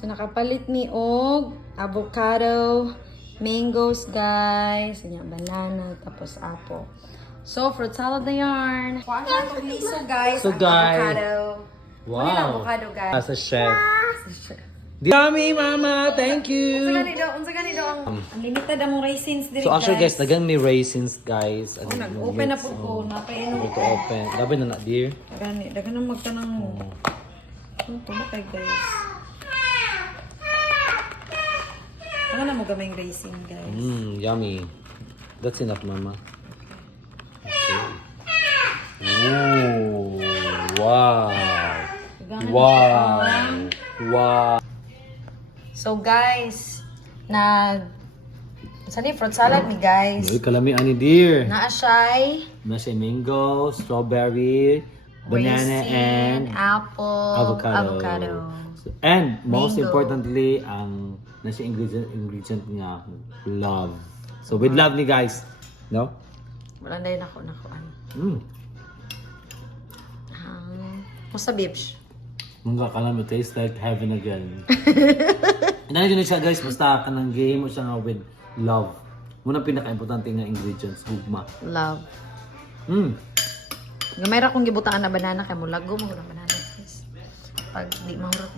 So nakapalit ni og avocado, mangoes guys, anya banana tapos apple. So fruit salad na yarn. Kuha na itong liso guys. So, ang guys. avocado. Ano yung Wow. avocado guys? As a chef. Yummy, mama! Thank Unsa you! gani daw? Unsa gani daw ang unlimited among raisins diri So actually guys, nagang may raisins guys. Oh, nag-open na po ko. Napainom Ito open. Labi na na dear. Gani, dagan na magtanang mo. Ano to ba kay guys? Ano na mo gamay raisin guys? Yummy. That's enough, mama. Okay. Ooh, wow. Wow. Wow. So guys, sa ni fruit salad ni guys. Uy, kalami ani dear. Naa siya'y Nasa mango, strawberry, banana, raisin, and apple, avocado. So, and most Mango. importantly, ang nasa ingredient nga love. So with love ni guys, no? Wala na yun ako nakuan. Musta beeps? Mga kalami, taste like heaven again. Nandiyo na siya guys, basta ka ng game mo siya nga with love. Muna pinaka-importante nga ingredients, gugma. Love. Gamay ra kong gibutaan na banana kay mulago mo na banana guys. Pag di mahurot